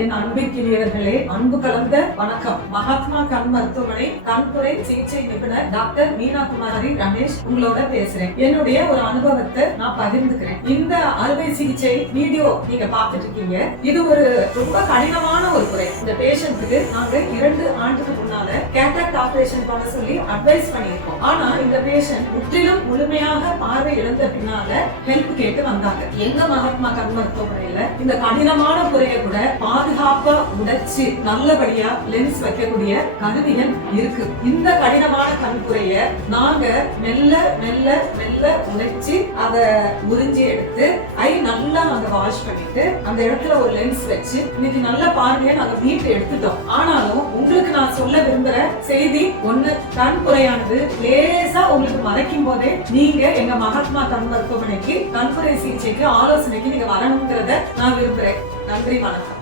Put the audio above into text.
என் அன்பிற்கினியவர்களே, அன்பு கலந்த வணக்கம். மகாத்மா கண் மருத்துவமனை கண்துறை சிகிச்சை நிபுணர் டாக்டர் மீனா குமாரி ரமேஷ் உங்களோட பேசுறேன். என்னுடைய ஒரு அனுபவத்தை நான் பகிர்ந்துக்கிறேன். இந்த அறுவை சிகிச்சை வீடியோ நீங்க பார்த்துட்டு இருக்கீங்க. இது ஒரு ரொம்ப கடினமான ஒரு துறை. இந்த பேஷண்ட்டுக்கு நாங்க 2 ஆண்டுக்கு முன்னால கேட்ராக்ட் ஆபரேஷன் பண்ண சொல்லி அட்வைஸ் பண்ணியிருக்கோம். ஆனா இந்த பேஷண்ட் முற்றிலும் முழுமையாக பார்வை இழந்த பின்னால ஹெல்ப் கேட்டு வந்தாங்க. எங்க மகாத்மா கண் மருத்துவமனையில இந்த கடினமான துறையை கூட பாதுகாப்பா உடைச்சு நல்லபடியா லென்ஸ் வைக்கக்கூடிய கருவிகள் இருக்கு. இந்த கடினமான கண்புரைய நாங்க மெல்ல மெல்ல மெல்ல உடைச்சு அதை உறிஞ்சி எடுத்து நல்லா நாங்க வாஷ் பண்ணிட்டு அந்த இடத்துல ஒரு லென்ஸ் வச்சு இன்னைக்கு நல்ல பார்வையை நாங்க மீட்டு எடுத்துட்டோம். ஆனாலும் உங்களுக்கு நான் சொல்ல விரும்புற செய்தி ஒண்ணு, கண்புரையானது லேசா உங்களுக்கு மறைக்கும் போதே நீங்க எங்க மகாத்மா கண் மருத்துவமனைக்கு கண்புரை சிகிச்சைக்கு ஆலோசனைக்கு நீங்க வரணுங்கிறத நான் விரும்புறேன். நன்றி, வணக்கம்.